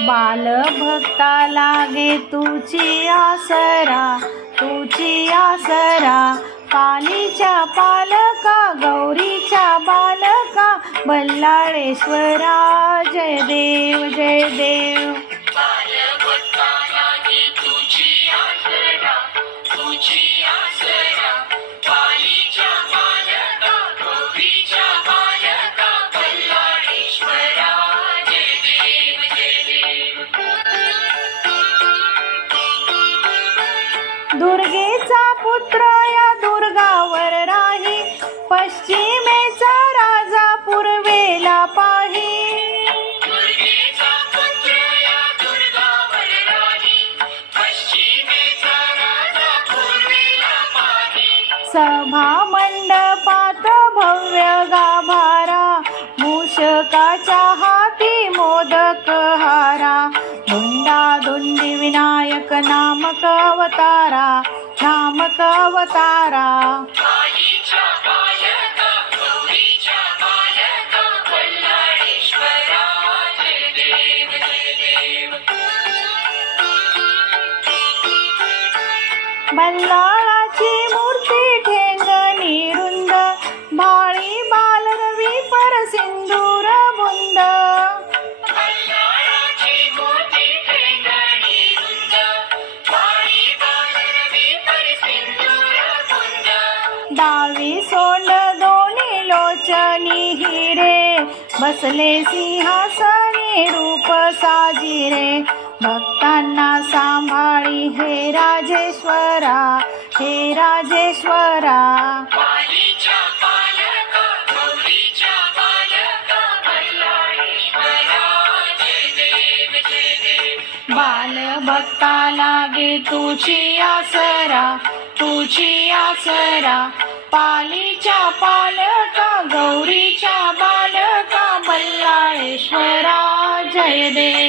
बालभक्ता लागे तुझी आसरा तुझी आसरा. पालीच्या पालका गौरीच्या बालका बल्लाळेश्वरा. जय देव जय देव. तुझी दुर्गेचा पुत्र या दुर्गावर राही. पश्चिमेचा राजा पूर्वेला पाही. सभा मंडपात भव्य गाभारा. मूषकाच्या हाती मोदक हारा. धुंडा धुंडी विनायक नामक अवतारा नामक अवतारा. पालीच्या डावी सोंड दोन्ही लोचनी हिरे. बसले सिंहासनी रूप साजिरे. भक्तांना सांभाळी हे राजेश्वरा हे राजेश्वरा. बाल भक्ता लागे तुझी आसरा. तुझी आसरा पालीच्या पालका गौरीच्या बालका बल्लाळेश्वरा जय देव.